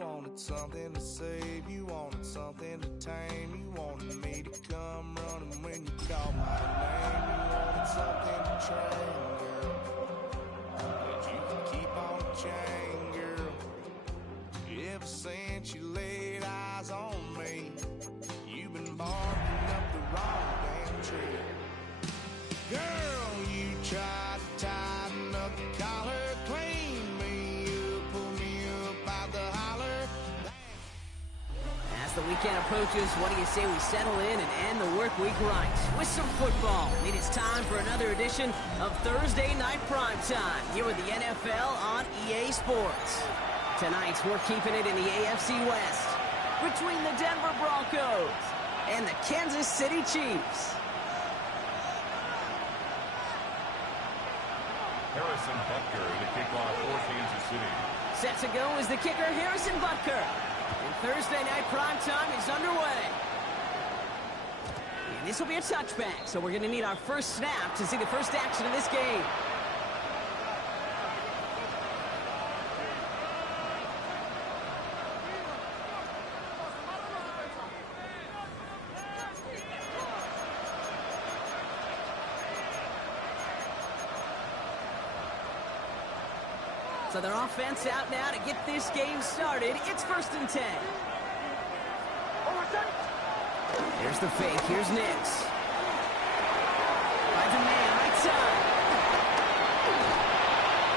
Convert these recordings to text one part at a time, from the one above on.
wanted something to save, you wanted something to tame, you wanted me to come running when you called my name. You wanted something to train, girl, but you can keep on the chain, girl. Ever since you laid eyes on me, you've been barking up the wrong damn tree. Girl, you tried to tighten up the collar, clean me up, pull me up out the holler. As the weekend approaches, what do you say we settle in and end the work week right with some football? It is time for another edition of Thursday Night Primetime here with the NFL on EA Sports. Tonight, we're keeping it in the AFC West between the Denver Broncos and the Kansas City Chiefs. Harrison Butker to kick off for Kansas City. Set to go is the kicker, Harrison Butker. And Thursday Night Primetime is underway. And this will be a touchback, so we're going to need our first snap to see the first action of this game. So their offense out now to get this game started. It's 1st and 10. Here's the fake. Here's Nix. Finds a man right side.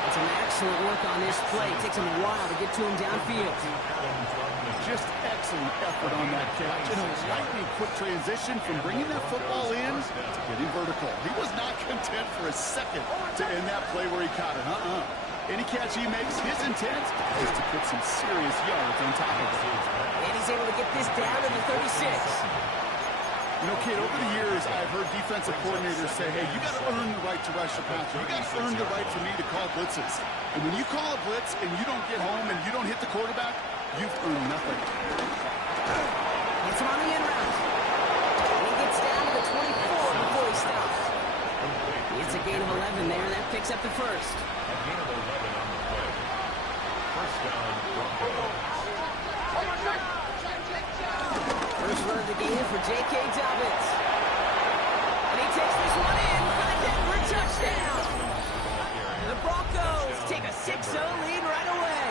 It's an excellent work on this play. It takes him a while to get to him downfield. Just excellent effort on that catch. And a lightning quick transition from bringing that football in to getting vertical. He was not content for a second to end that play where he caught it. Any catch he makes, his intent is to put some serious yards on top of it. And he's able to get this down to the 36. You know, kid, over the years, I've heard defensive coordinators say, hey, you got to earn the right to rush the passer. You got to earn the right for me to call blitzes. And when you call a blitz and you don't get home and you don't hit the quarterback, you've earned nothing. It's on the end route. And he gets down to the 24 before he stops. It's a gain of 11 there, and that picks up the first. A gain of 11 on the play. First down, Broncos. First run of the game for J.K. Dobbins. And he takes this one in for the Denver touchdown. The Broncos take a 6-0 lead right away.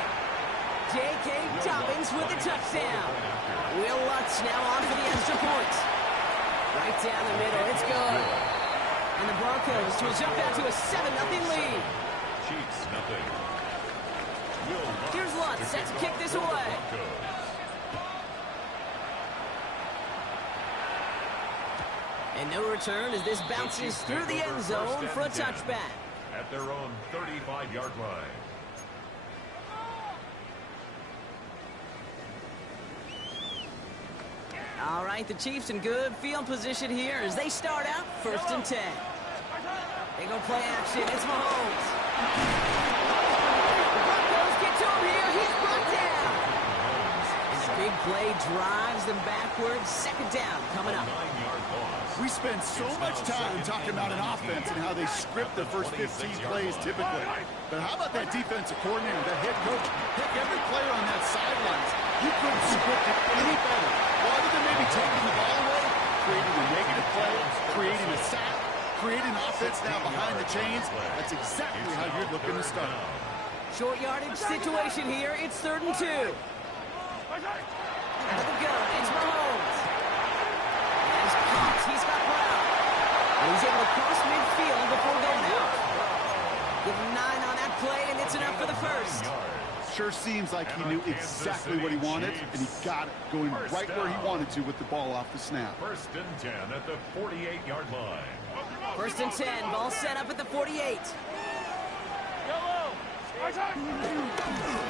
J.K. Dobbins with the touchdown. Will Lutz now on for the extra point. Right down the middle, it's good. And the Broncos will jump out to a 7-0 lead. Chiefs, nothing. Here's Lutz set to kick this away. And no return as this bounces through the end zone for a touchback. At their own 35-yard line. All right, the Chiefs in good field position here as they start out 1st and 10. They go play action. It's Mahomes. The Broncos get to him here. He's brought down. His big play drives them backwards. 2nd down coming up. We spend so much time talking about an offense and how they script the first 15 plays typically. But how about that defensive coordinator, that head coach? Pick every player on that sidelines. You couldn't script it any better. Rather than maybe taking the ball away, creating a negative play, creating a sack, creating offense now behind the chains. That's exactly how you're looking to start. Short yardage situation here. It's 3rd and 2. Out of the gun, it's Mahomes. As Cox, he's got Brown. And he's able to cross midfield before going out. Give him 9 on that play, and it's enough for the first. Sure seems like he knew exactly what he wanted, and he got it going right where he wanted to with the ball off the snap. 1st and 10 at the 48-yard line. 1st and 10, ball set up at the 48.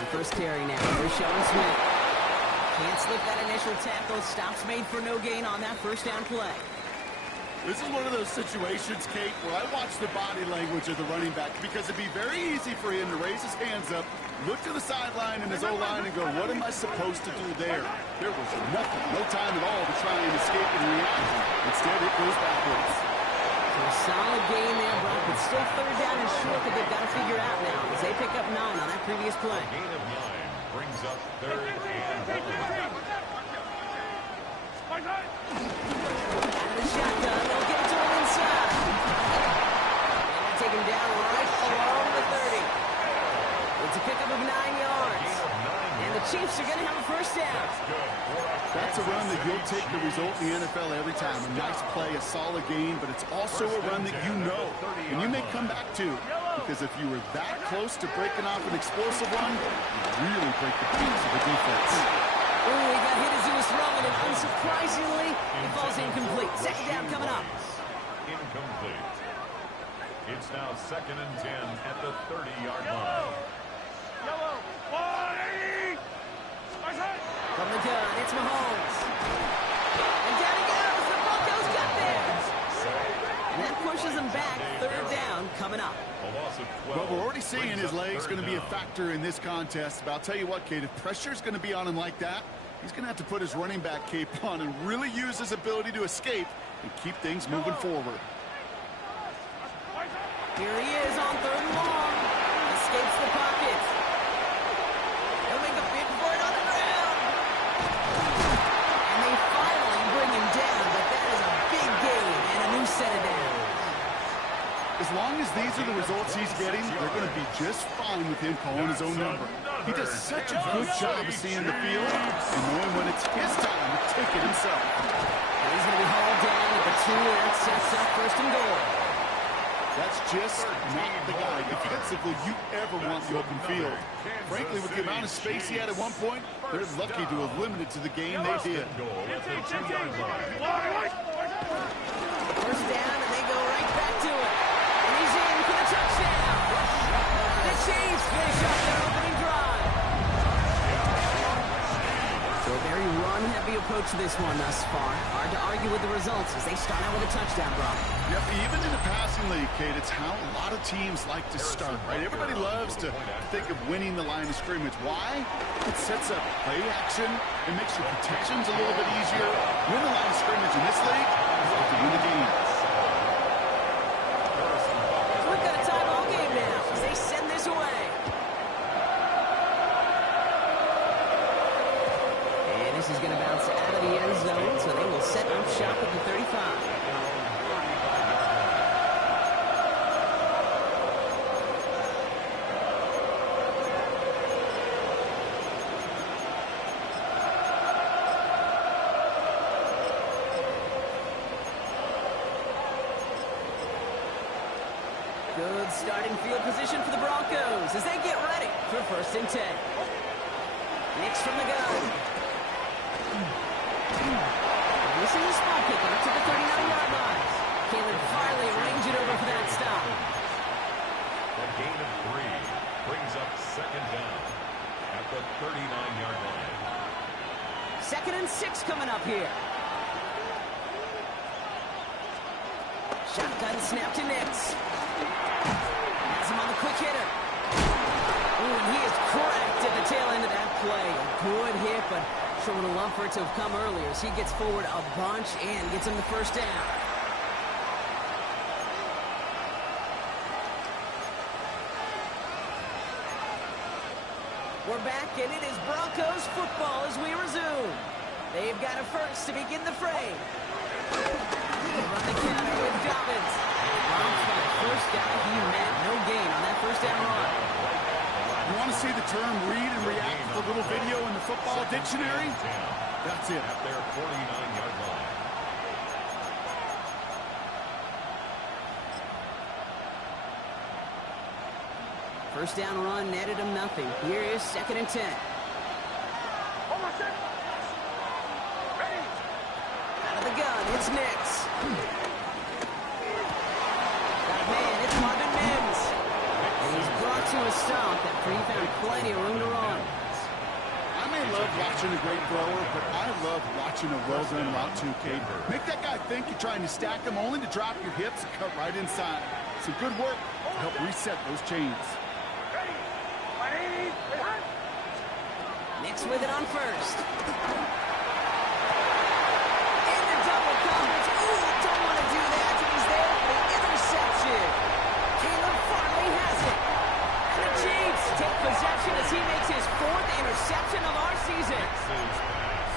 The first carry now for Sean Smith. Can't slip that initial tackle. Stops made for no gain on that 1st down play. This is one of those situations, Kate, where I watch the body language of the running back because it'd be very easy for him to raise his hands up, look to the sideline and his O-line and go, what am I supposed to do there? There was nothing, no time at all to try and escape and react. Instead, it goes backwards. So a solid gain there, Brock, but still 3rd down and short that they've got to figure out now as they pick up 9 on that previous play. Gain of 9. brings up 3rd and 1. Out of the shotgun, they'll get it to him inside. And they take him down right along the 30. It's a pickup of 9 yards. And the Chiefs are going to have a first down. That's a run that you'll take the result in the NFL every time. A nice play, a solid game, but it's also a run that you know, and you may come back to. Because if you were that close to breaking off an explosive run, you really break the pace of the defense. Ooh, he got hit as he was throwing, and unsurprisingly, he falls incomplete. Second down coming up. Incomplete. It's now 2nd and 10 at the 30-yard line. From the gun, it's Mahomes. And down he goes. The Broncos got there. And that pushes them back. 3rd down coming up. A loss of 12. Well, we're already seeing his legs going to be a factor in this contest. But I'll tell you what, Kate, if pressure's going to be on him like that, he's going to have to put his running back cape on and really use his ability to escape and keep things moving forward. Here he is on 3rd and long. Escapes the pocket. He'll make a big for it on the ground. And they finally bring him down, but that is a big gain and a new set of downs. As long as these are the results he's getting, they're going to be just fine with him calling his own number. He does such a good job of seeing the field and knowing when it's his time to take it himself. He's going to be hauled down at the 2, and that sets up 1st and goal. That's just not the guy defensively you ever want the open field. Frankly, with the amount of space he had at one point, they're lucky to have limited to the game they did. First down, and they go right back to it. And he's in for the touchdown. The Chiefs finish up their opening drive. So a very run-heavy approach to this one thus far. Hard to argue with the results as they start out with a touchdown, Brock. Yep, even in the passing league, Kate, it's how a lot of teams like to start, right? Everybody loves to think of winning the line of scrimmage. Why? It sets up play action. It makes your protections a little bit easier. Win the line of scrimmage in this league, you have to win the game. We've got a tie ball game now as they send this away. And this is going to bounce out of the end zone, so they will set up shop at the 35. Good starting field position for the Broncos as they get ready for 1st and 10. Knicks from the gun. This is a spot kicker to the 39-yard line. Caleb Farley arrange it over for that stop. A gain of 3 brings up 2nd down at the 39-yard line. 2nd and 6 coming up here. Shotgun snap to Nix. Has him on the quick hitter. Ooh, and he is cracked at the tail end of that play. A good hit, but sure would have loved for it to have come earlier as he gets forward a bunch and gets him the first down. We're back, and it is Broncos football as we resume. They've got a first to begin the fray. They run the counter with Dobbins. Browns by the first guy he met. No gain on that first down run. You want to see the term read and react with a little video in the football dictionary? That's it. At their 49-yard line. First down run netted him nothing. Here is 2nd and 10. Out of the gun, it's Nix. Got a man, it's Marvin Mims. And he's brought to a stop after he found plenty of room to run. I may love watching a great thrower, but I love watching a well-done route too, Kate. Make that guy think you're trying to stack him only to drop your hips and cut right inside. Some good work to help reset those chains. Nix with it on first. In the double coverage. Ooh, don't want to do that. He's there for the interception. Caleb Farley has it. And the Chiefs take possession as he makes his 4th interception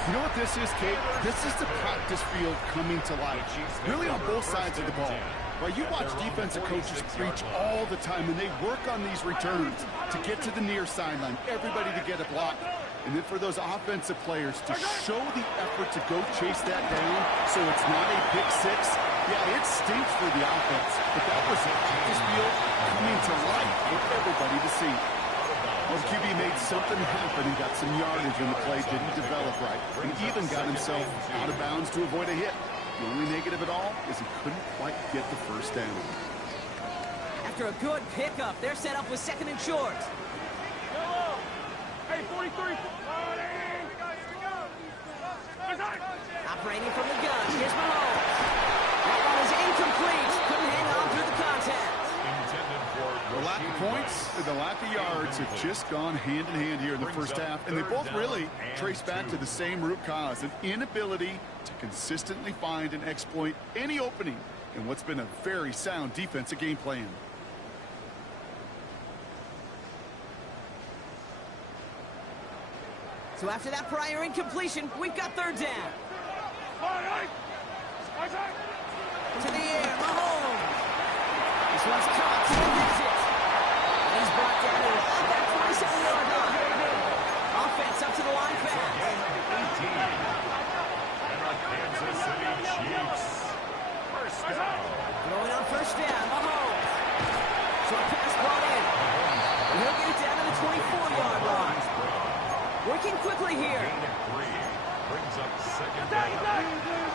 You know what this is, Kate? This is the practice field coming to life, really on both sides of the ball. Right, you watch defensive coaches preach all the time, and they work on these returns to get to the near sideline, everybody to get a block. And then for those offensive players to show the effort to go chase that down so it's not a pick six. Yeah, it stinks for the offense, but that was practice field coming to life for everybody to see. Well, the QB made something happen and got some yardage when the play didn't develop right. And even got himself out of bounds to avoid a hit. The only negative at all is he couldn't quite get the first down. After a good pickup, they're set up with second and short. Hey, 43. Operating from the gun, here's Mahomes. That one is incomplete. Couldn't hang on through the contact. The lack of points and the lack of yards have just gone hand in hand here in the first half, and they both really trace back to the same root cause, an inability to consistently find and exploit any opening in what's been a very sound defensive game plan. So after that prior incompletion, we've got third down. To the air, Mahomes. This one's caught, so he gets it. And he's brought down to that 27-yard line. Offense up to the line fast. 18. And the Kansas City Chiefs. First down. Throwing on first down, Mahomes. Short pass brought in. And he'll get it down to the 24-yard line. Working quickly here. Gain of 3. Brings up second down.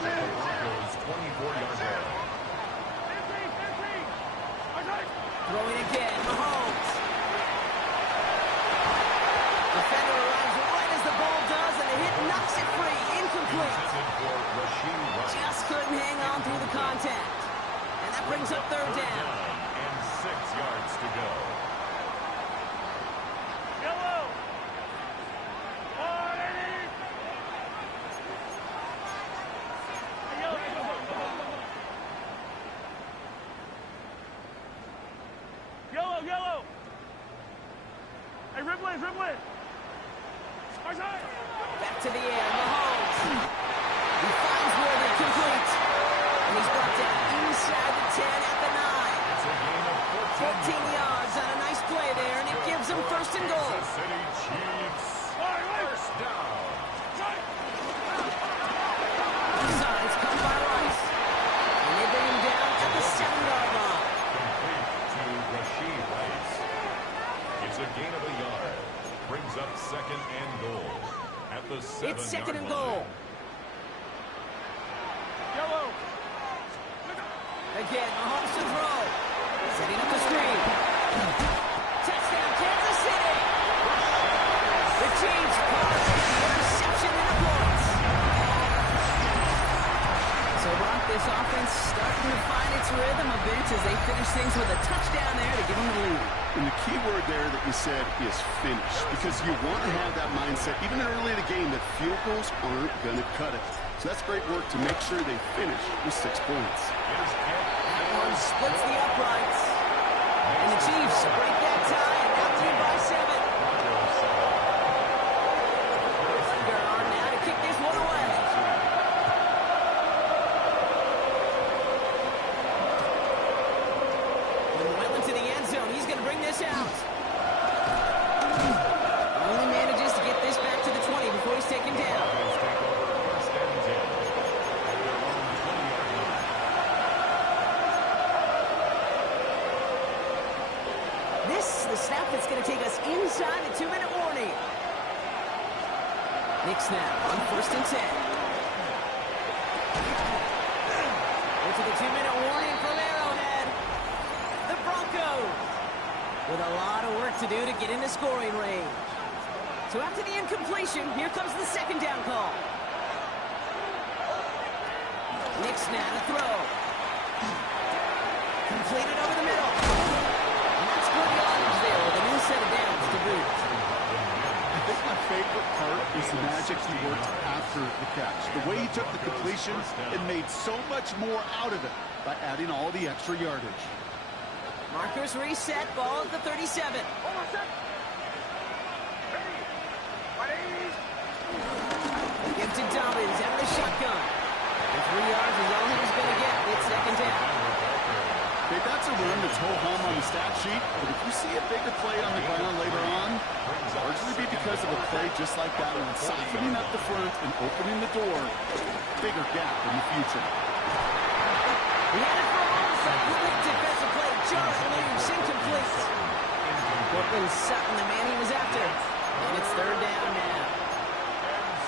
The Broncos 24-yard line. Throwing again, Mahomes. Defender arrives right as the ball does, and the hit knocks it free. Incomplete. Just couldn't hang on through the contact. And that brings up third down. And 6 yards to go. Yellow. Hey, Ripley. Back to the air, Mahomes. He finds Worthy, complete. And he's brought down inside the 10 at the 9. It's a gain of 14 yards on a nice play there, and it gives them first and goal. Kansas City Chiefs. First down. Signs come by Rice. And they bring him down at the 7-yard line. Complete to Rashee Rice. It's a gain of a yard. Brings up second and goal at the 7-yard line. It's second and goal. Again, Mahomes to throw. Setting up the screen. Touchdown, Kansas City. The Chiefs caught the interception in the points. So, Brock, this offense starting to find its rhythm a bit as they finish things with a touchdown there to give them the lead. And the key word there that you said is finish, because you want to have that mindset, even early in the game, that field goals aren't going to cut it. So that's great work to make sure they finish with 6 points. That one splits the uprights. And the Chiefs break that tie and now lead by 7. They're on now to kick this one away. Well into the end zone. He's going to bring this out. Only manages to get this back to the 20 before he's taken down. This is the snap that's going to take us inside the 2-minute warning. Nick snap on first and 10. Into the 2-minute warning from Arrowhead. The Broncos with a lot of work to do to get in the scoring range. So after the incompletion, here comes the second down call. Nick snap, a throw. Completed over the middle. And that's good yardage there with a new set of downs to boot. I think my favorite part is the magic he worked after the catch. The way he took the completion and made so much more out of it by adding all the extra yardage. Markers reset, ball at the 37. Dobbins out of the shotgun. And 3 yards is all he's going to get. It's second down. Okay, that's a run that's ho-hum on the stat sheet, but if you see a bigger play on the ground later on, largely be because of a play just like that one, softening up the front and opening the door, bigger gap in the future. He had it for a moment. Quick defensive play. Jarrett loose, incomplete. Cortland Sutton, the man he was after. And it's third down now.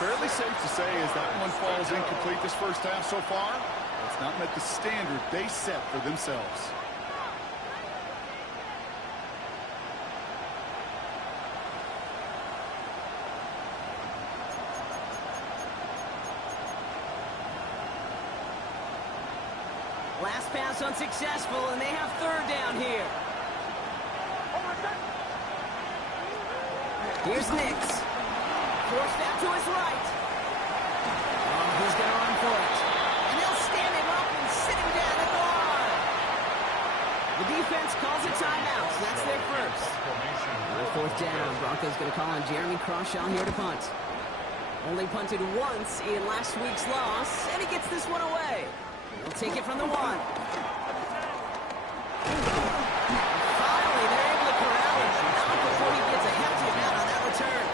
Fairly safe to say as that one falls incomplete this first half so far, it's not met the standard they set for themselves. Last pass unsuccessful, and they have third down here. Here's Nix. Forced out to his right. Oh, he's going to run for it. And they'll stand him up and sit him down at the line. The defense calls a timeout, so that's their first. On fourth down, Broncos going to call on Jeremy Crawshaw here to punt. Only punted once in last week's loss, and he gets this one away. He'll take it from the 1. Finally, they're able to corral him, but not before he gets a hefty amount on that return.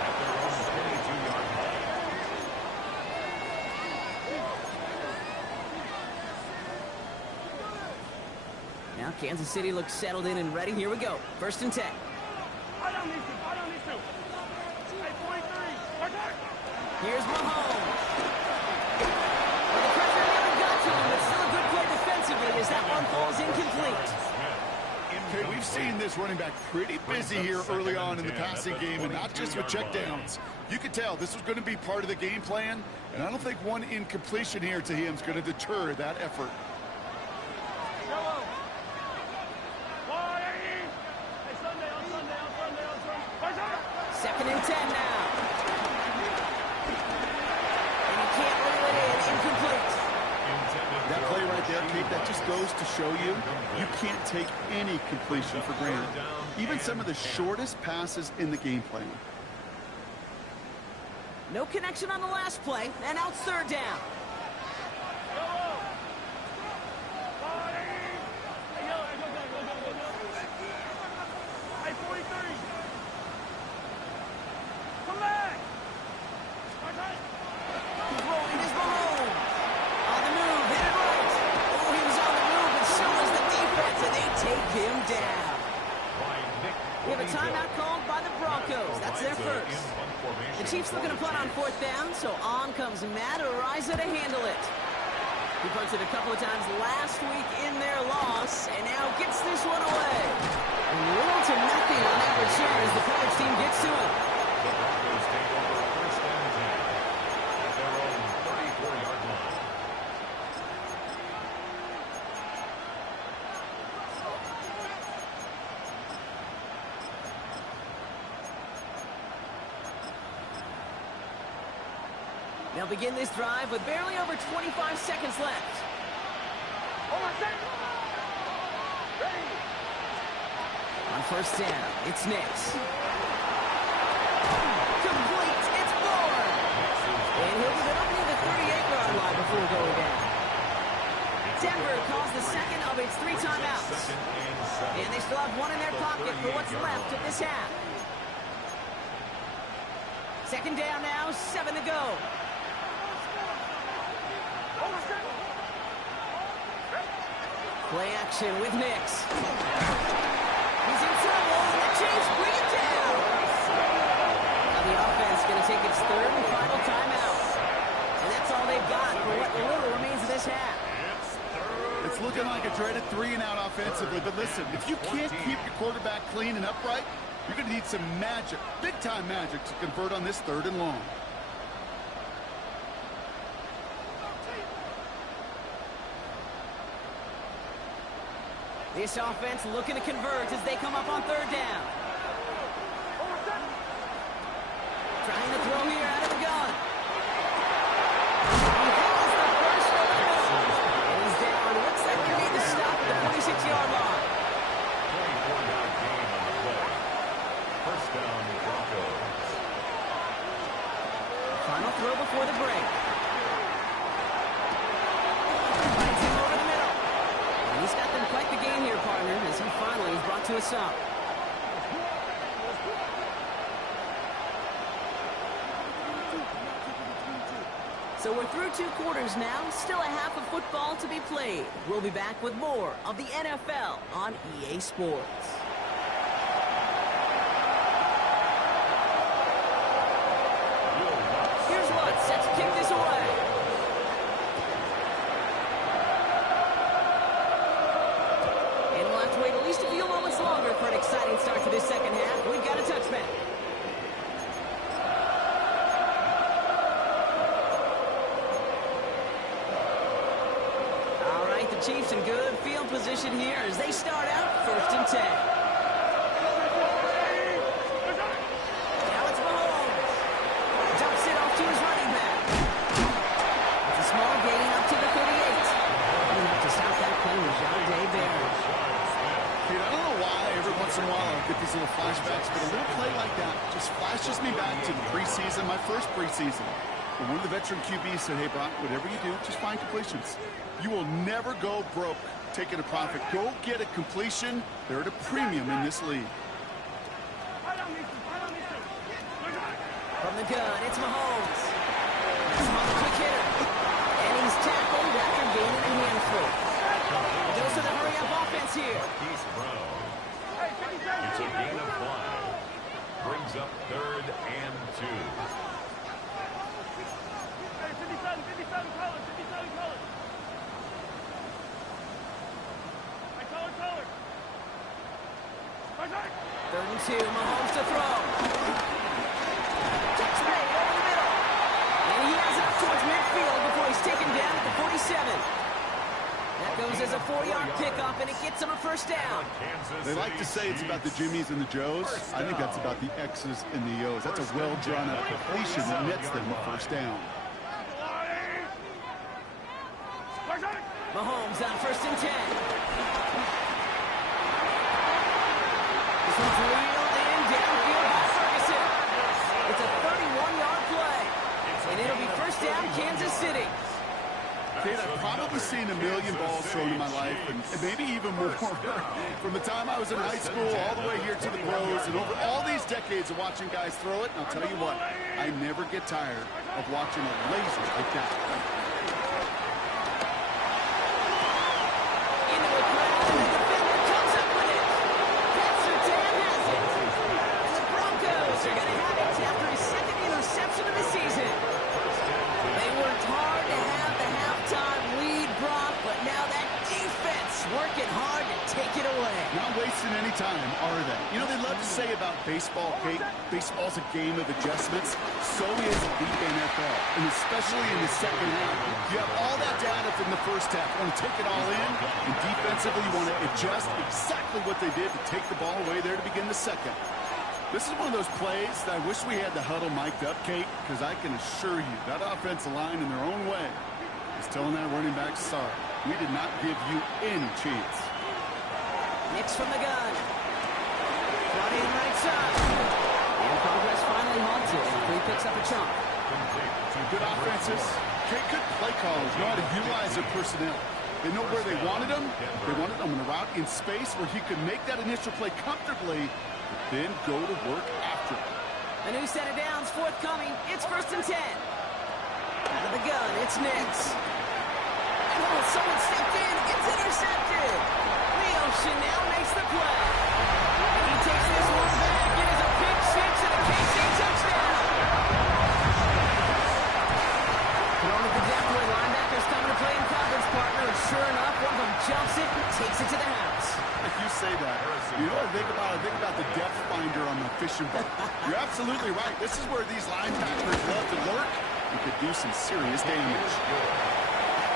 Now Kansas City looks settled in and ready. Here we go. First and 10. I don't need to. Hey, 43. Here's Mahomes. Well, the pressure never got to him, but still a good play defensively as that one falls incomplete. Okay, we've seen this running back pretty busy here early on in the passing game, and not just with checkdowns. You could tell this was going to be part of the game plan, and I don't think one incompletion here to him is going to deter that effort. Second and 10 now. And he can't reel it in. Incomplete. That play right there, Kate, that just goes to show you, you can't take any completion for granted. Even some of the shortest passes in the game plan. No connection on the last play, and now it's third down. Hey, 43. Come back. He's rolling his Mahomes. On the move, hit it right. Oh, he was on the move, and so was the defense, and they take him down. We have a timeout called by the Broncos. That's their first. The Chiefs looking to punt on fourth down, so on comes Matt Araiza to handle it. He punted a couple of times last week in their loss, and now gets this one away. Little to nothing on that return as the Pirates team gets to him. The Broncos take over first and 10 at their own 34-yard line. They'll begin this drive with barely over 25 seconds left. On first down, it's Nix. Complete, it's Ford. And he'll be up near the 38-yard line before going down. Denver calls the second of its 3 timeouts. And they still have one in their pocket for what's left of this half. Second down now, 7 to go. Play action with Nix. He's in trouble, and the Chiefs bring it down. Now the offense going to take its third and final timeout. And that's all they've got for what little remains of this half. It's looking like a dreaded 3-and-out offensively, but listen, if you can't keep your quarterback clean and upright, you're going to need some magic, big-time magic, to convert on this third and long. This offense looking to convert as they come up on third down. Trying to throw here out of the gun. He has the first one. And he's down. Looks like they need to stop at the 46-yard line. 24-yard gain on the play. First down, Broncos. Final throw before the break. having quite the game here, partner, as he finally is brought to a stop. So we're through 2 quarters now, still a half of football to be played. We'll be back with more of the NFL on EA Sports. Here's what set to kick this away. And we'll have to wait at least a few moments longer for an exciting start to this second half. We've got a touchback. Chiefs in good field position here as they start out 1st and 10. Now it's Mahomes. Dumps it off to his running back. It's a small gain up to the 38. Enough to stop that play with Ja'Day Barrett. Dude, I don't know why every once in a while I get these little flashbacks, but a little play like that just flashes me back to the preseason, my first preseason. And one of the veteran QBs said, hey, Brock, whatever you do, just find completions. You will never go broke taking a profit. Go get a completion. They're at a premium in this league. From the gun, it's Mahomes. Small quick hitter. And he's tackled after gaining a handful. Goes to the hurry-up offense here. He's Brown. It's a gain of 5. Brings up 3rd and 2. Hey, 57 colors, 57 colors. Color. 3rd and 2, Mahomes to throw. Takes it over the middle. And he has it up towards midfield before he's taken down at the 47. That goes as a 4-yard pickup, and it gets him a 1st down. They like to say it's about the Jimmies and the Joes. I think that's about the X's and the O's. That's a well-drawn-out completion that nets them a 1st down. Mahomes on 1st and 10. This one's reeled in downfield by Ferguson. It's a 31-yard play. And it'll be 1st down, Kansas City. Kate, I've probably seen a million balls thrown in my life, and maybe even more. From the time I was in high school all the way here to the pros, and over all these decades of watching guys throw it, and I'll tell you what, I never get tired of watching a laser like that. Any time, are they? You know, they love to say about baseball, Kate, baseball's a game of adjustments. So is the NFL, and especially in the second half. You have all that data from the first half. You want to take it all in, and defensively you want to adjust exactly what they did to take the ball away there to begin the second. This is one of those plays that I wish we had the huddle mic'd up, Kate, because I can assure you that offensive line in their own way is telling that running back, sorry, we did not give you any chance. Nix from the gun. Front in right side. And progress finally halted after he picks up a chunk. Good offenses. Good play callers know how to utilize their personnel. They know where they wanted them. They wanted them in a route in space where he could make that initial play comfortably, but then go to work after it. A new set of downs forthcoming. It's 1st and 10. Out of the gun, it's Nix. Oh, someone stepped in. It's intercepted. Chanel makes the play. And he takes this one back. It is a big 6 and a KC touchdown. Thrown at the depth where linebackers coming to play in coverage, partner. And sure enough, one of them jumps it and takes it to the house. If you say that, you know what I think about? I think about the depth finder on the fishing boat. You're absolutely right. This is where these linebackers love to lurk. You could do some serious damage.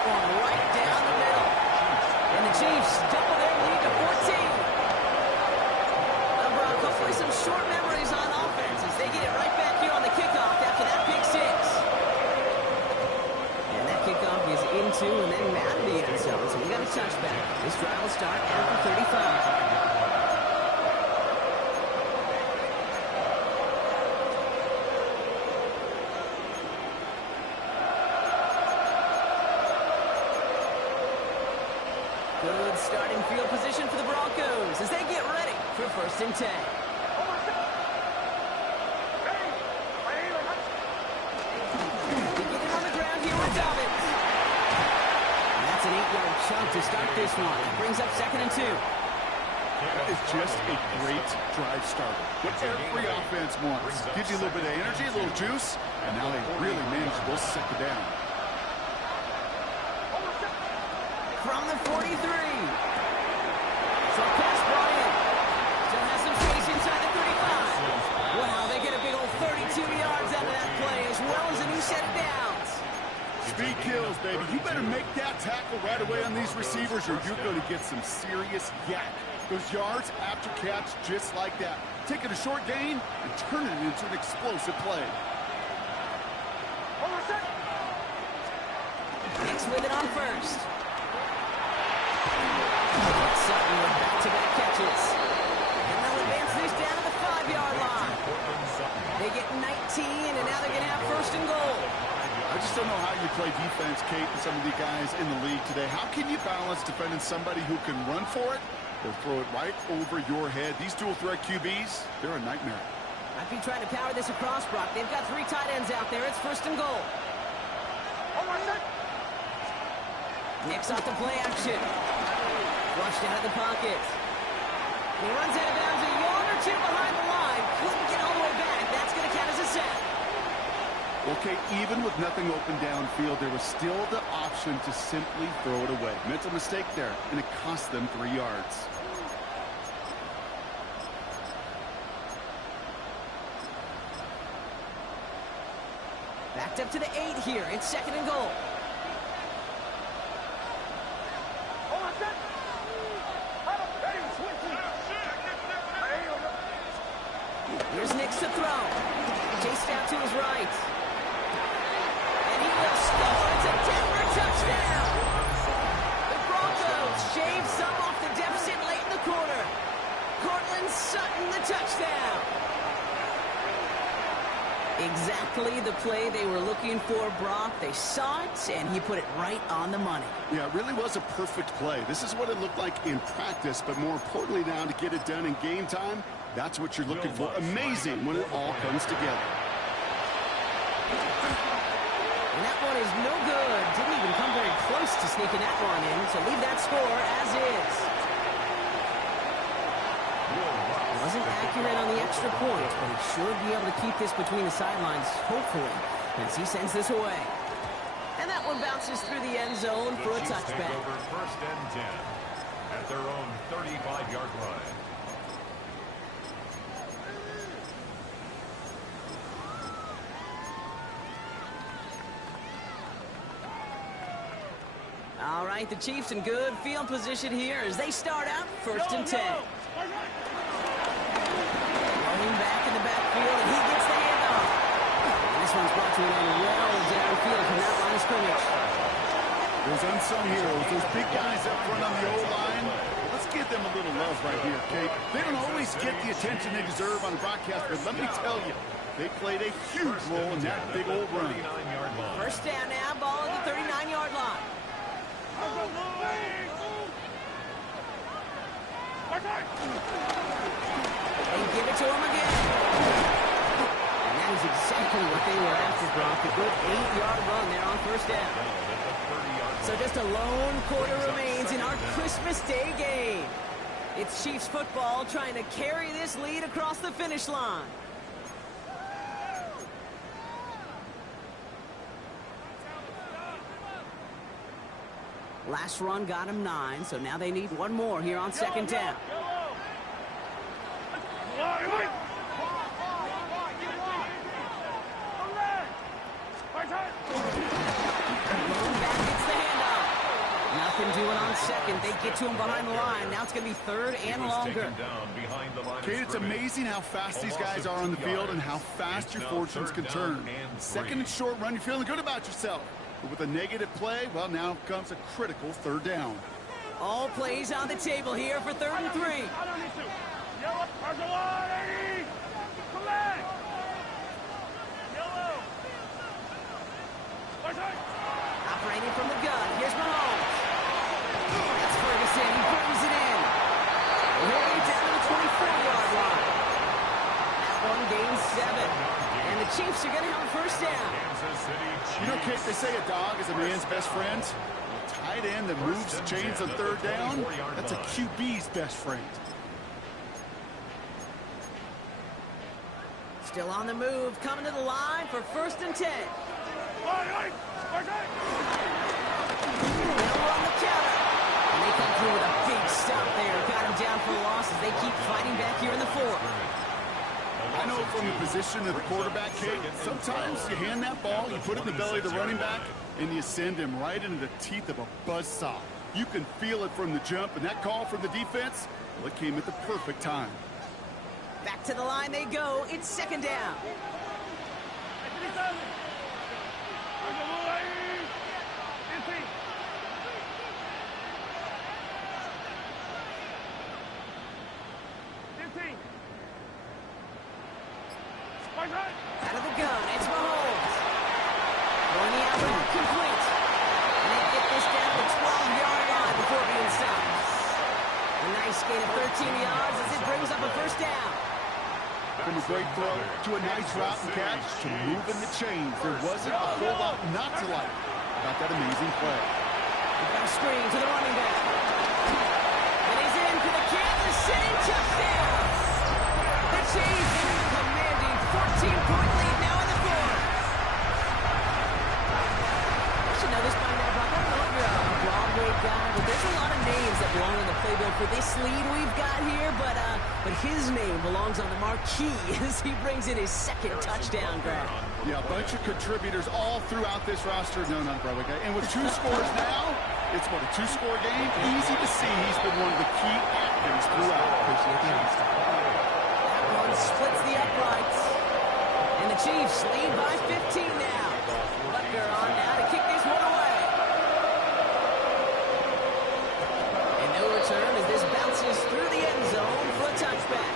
Going right down the middle. And the Chiefs double their lead to 14. Brock, hopefully some short memories on offense as they get it right back here on the kickoff after that pick 6. And that kickoff is into and then out of the end zone. So we got a touchback. This drive will start after 35. Starting field position for the Broncos as they get ready for 1st and 10. Beginning on the ground here with Dobbins. And that's an 8-yard chunk to start this one. That brings up 2nd and 2. That is just a great drive starter. What every offense wants. Gives you a little bit of energy, a little juice, and now a really manageable 2nd down. From the 43. Short pass, Bryant. Still has some space inside the 35. Wow, they get a big old 32 yards out of that play, as well as a new set of downs. Speed kills, baby. You better make that tackle right away on these receivers, or you're going to get some serious yak. Those yards after catch just like that. Taking a short gain and turning it into an explosive play. Hicks with it on 1st. Sutton with back-to-back catches. And they'll advance this down to the 5-yard line. They get 19, and now they're going to have 1st and goal. I just don't know how you play defense, Kate, with some of the guys in the league today. How can you balance defending somebody who can run for it or throw it right over your head? These dual-threat QBs, they're a nightmare. I'd be trying to power this across, Brock. They've got 3 tight ends out there. It's 1st and goal. Nicks off the play action. Flushed out of the pocket. He runs out of bounds a yard or 2 behind the line. Couldn't get all the way back. That's going to count as a sack. Okay, even with nothing open downfield, there was still the option to simply throw it away. Mental mistake there, and it cost them 3 yards. Backed up to the 8 here. It's 2nd and goal. Here's Nicks to throw. Chased out to his right. And he will score. It's a Denver touchdown. The Broncos shave some off the deficit late in the quarter. Cortland Sutton, the touchdown. Exactly the play they were looking for, Brock. They saw it, and he put it right on the money. Yeah, it really was a perfect play. This is what it looked like in practice, but more importantly now to get it done in game time, that's what you're looking for. Amazing when it all comes together. And that one is no good. Didn't even come very close to sneaking that one in, so leave that score as is. Wasn't accurate on the extra point, but he should be able to keep this between the sidelines, hopefully, as he sends this away. And that one bounces through the end zone for a touchback. Over 1st and 10 at their own 35-yard line. All right, the Chiefs in good field position here as they start out 1st and 10. Rolling back in the backfield, and he gets the handoff. This one's brought to an end well downfield from that line of scrimmage. Those unsung heroes, those big guys up front on the O-line, let's give them a little love right here, Kate. They don't always get the attention they deserve on the broadcast, but let me tell you, they played a huge role in that big old run. 1st down now, ball at the 39-yard line. They give it to him again. And that is exactly what they were after, Brock. A good 8-yard run there on 1st down. So just a lone quarter remains in our Christmas Day game. It's Chiefs football trying to carry this lead across the finish line. Last run got him 9, so now they need one more here on 2nd down. Nothing doing on 2nd. They get to him behind the line. Now it's going to be 3rd and longer. Kate, it's amazing how fast these guys are on the field and how fast your fortunes can turn. 2nd and short run, you're feeling good about yourself. But with a negative play, well, now comes a critical 3rd down. All plays on the table here for 3rd and 3. Operating from the gun. Here's Mahomes. That's Ferguson Jefferson, he brings it in. Way down to the 24-yard line. That one gains 7. And the Chiefs are going to have a first down. You know, Kate, they say a dog is a man's best friend. A tight end that moves the chains on third down, that's a QB's best friend. Still on the move, coming to the line for 1st and 10. They'll run the counter. And they come through with a big stop there. Got him down for a loss as they keep fighting back here in the 4th. I know from the position of the quarterback, Kate, sometimes you hand that ball, you put it in the belly of the running back, and you send him right into the teeth of a buzzsaw. You can feel it from the jump, and that call from the defense, well, it came at the perfect time. Back to the line they go. It's 2nd down. Out of the gun, it's Mahomes. Going the out, complete. And they get this down to the 12-yard line before being stopped. A nice gain of 13 yards as it brings up a first down. From a great throw to a nice route and catch to moving the chains. There wasn't a whole lot not to like about that amazing play. They've got a screen to the running back. And he's in for the Kansas City touchdown. The Chiefs commanding 14-point lead now in the 4th. I should know this by now, Brock. I don't know if you're a Broadway guy, but there's a lot of names that belong on the playbill for this lead we've got here, but his name belongs on the marquee as he brings in his 2nd touchdown grab. Yeah, a bunch of contributors all throughout this roster. No, not a Broadway guy. And with 2 scores now, it's what, a 2-score game? Easy to see he's been one of the key actors throughout. That one splits the uprights. And the Chiefs lead by 15 now. Butker on now to kick this one away. And no return as this bounces through the end zone for a touchback.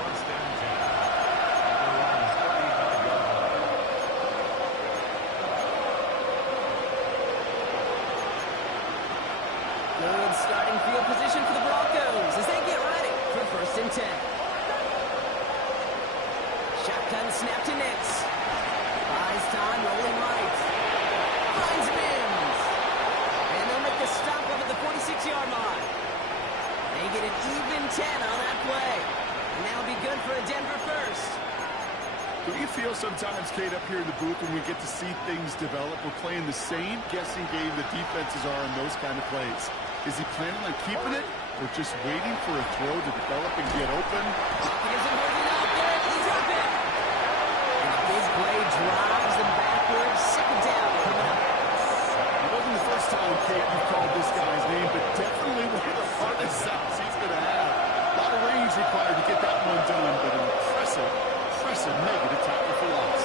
Good starting field position for the Broncos as they get ready for 1st and 10. Shotgun snap to Nix. Buys time, rolling right. Finds Mims. And they'll make the stop up at the 46-yard line. They get an even 10 on that play. And that'll be good for a Denver first. Don't you feel sometimes, Kate, up here in the booth when we get to see things develop, we're playing the same guessing game the defenses are on those kind of plays? Is he planning on keeping it or just waiting for a throw to develop and get open? He isn't holding up there. He's up it. And a big play drives them backwards. 2nd down coming up. It wasn't the first time, Kate, you've called this guy's name, but definitely one of the hardest sacks he's going to have. A lot of range required to get that one done, but an impressive negative tackle for loss.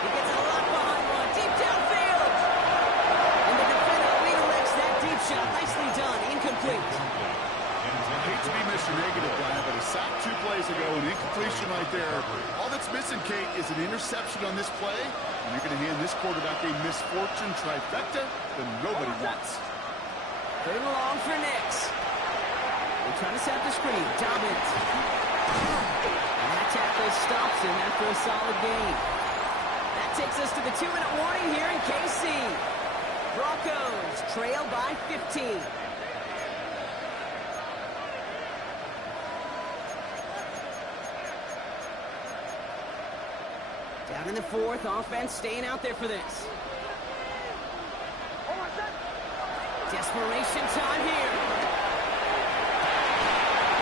He gets a lot behind one. Deep downfield. And the defender redirects that deep shot. Nicely done. Incomplete. I hate to be Mr. Negative guy, but a sack 2 plays ago, an incompletion right there. All that's missing, Kate, is an interception on this play, and you're going to hand this quarterback a misfortune trifecta that nobody wants. 3rd and long for Nix. They're trying to set the screen. Dobbins. And that tackle stops him after a solid gain. That takes us to the 2-minute warning here in KC. Broncos trail by 15. Down in the 4th, offense staying out there for this. Desperation time here.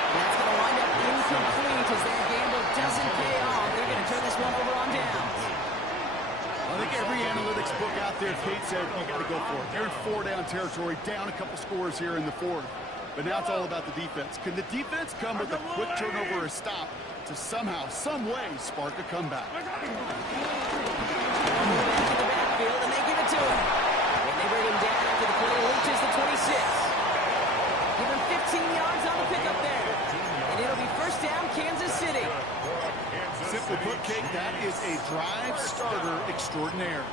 That's going to wind up incomplete as that gamble doesn't pay off. They're going to turn this one over on downs. I think every analytics book out there, Kate said, you got to go for it. You're in 4-down territory, down a couple scores here in the 4th. But now it's all about the defense. Can the defense come with a quick turnover or stop to somehow, some way, spark a comeback? Back to the backfield, and they give it to him. And they bring him down after the play reaches the 26. Give him 15 yards on the pickup there. And it'll be first down, Kansas City. Simply put, Kate, that is a drive starter extraordinaire.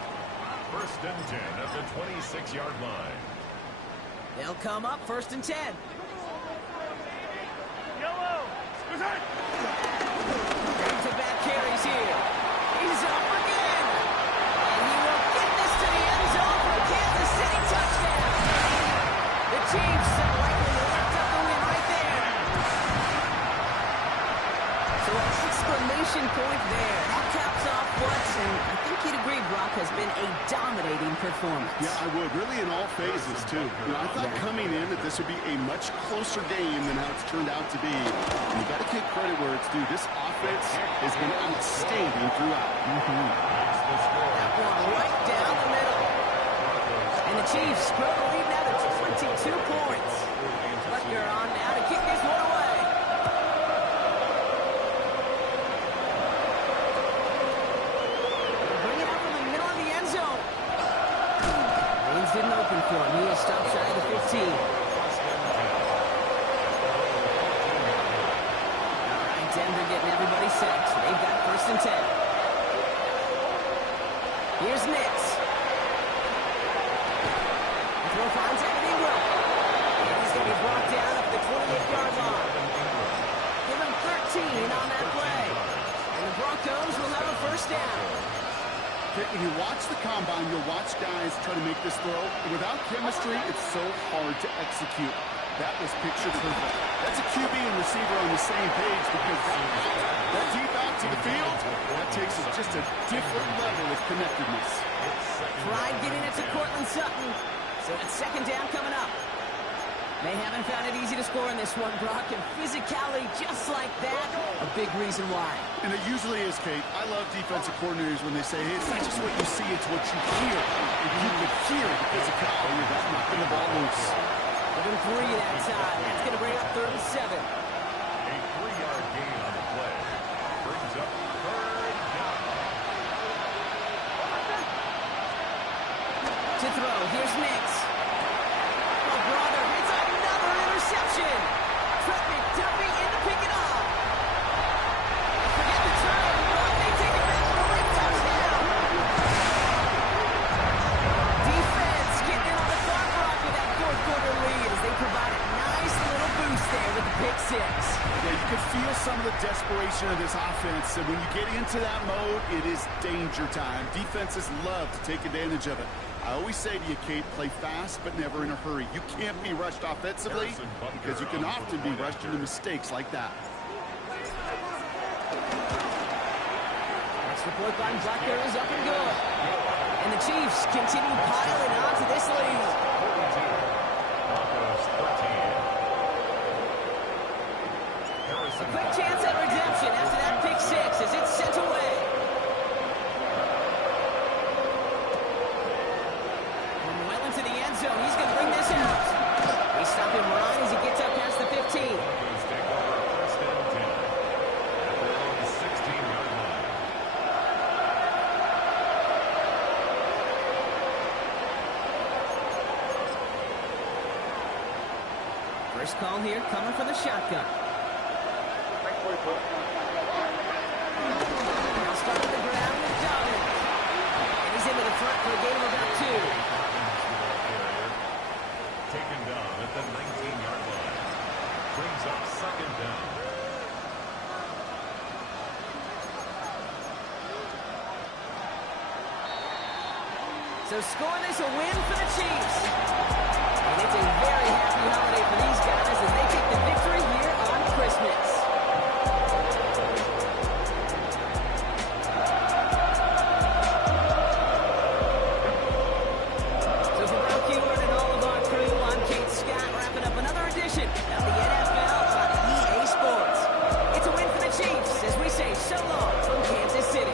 1st and 10 at the 26-yard line. They'll come up 1st and 10. Yellow. Back-to-back carries here. He's up again. And he will get this to the end zone for a Kansas City touchdown. The Chiefs are likely to lift up the win right there. So an exclamation point there. That caps off what, and I think you'd agree, Brock, has been a dominating performance. Yeah, I would. Really in all phases, too. You know, I thought coming in that this would be a much closer game than how it's turned out to be. And you got to give credit where it's due. This offense has been outstanding throughout. That one right down the middle. And the Chiefs grow the lead now to 22 points. Butker on now to kick this one away. Bring it up from the middle of the end zone. Lanes didn't open for him. He is stopped shy of the 15. All right, Denver getting everybody set. They've got 1st and 10. Here's Nix. The throw finds Evan Ingram. And he's going to be brought down up the 28-yard line. Give him 13 on that play. And the Broncos will have a 1st down. When you watch the combine, you'll watch guys try to make this throw. Without chemistry, it's so hard to execute. That was picture perfect. That's a QB and receiver on the same page because that deep out to the field, that takes us just a different level of connectedness. Pride getting it to Cortland Sutton. So it's 2nd down coming up. They haven't found it easy to score in this one, Brock, and physicality just like that, a big reason why. And it usually is, Kate. I love defensive coordinators when they say, hey, it's not just what you see, it's what you hear. If you can hear the physicality, that's knocking the ball loose. Within 3 that time. That's going to bring up 3rd and 7. A 3-yard gain on the play. Brings up 3rd down. To throw. Here's Nix. Oh, brother. It's another interception. Trent McDuffie in to pick it off. Forget the turn. They take it back for a late touchdown. Defense getting in on the clock, Brock, with that 4th quarter lead as they provide a nice little boost there with the pick 6. Yeah, you can feel some of the desperation of this offense. And when you get into that mode, it is danger time. Defenses love to take advantage of it. I always say to you, Kate, play fast but never in a hurry. You can't be rushed offensively because you can often be rushed into mistakes like that. Extra point by Butker is up and good. And the Chiefs continue piling on to this lead. Broncos 13. A quick chance at redemption after that pick 6 as it's sent away. From well into the end zone, he's going to bring this out. They stop him right as he gets up past the 15. Broncos take over 1st and 10 at their own 16-yard line. First call here coming from the shotgun. Now start at the ground with Dobbins. And he's into the front for a gain of about 2. Taken down at the 19-yard line. Brings up 2nd down. So scoreless, a win for the Chiefs. And it's a very happy holiday for these guys as they take the victory here on Christmas. So for Brock Heward and all of our crew, I'm Kate Scott, wrapping up another edition of the NFL on EA Sports. It's a win for the Chiefs as we say so long from Kansas City.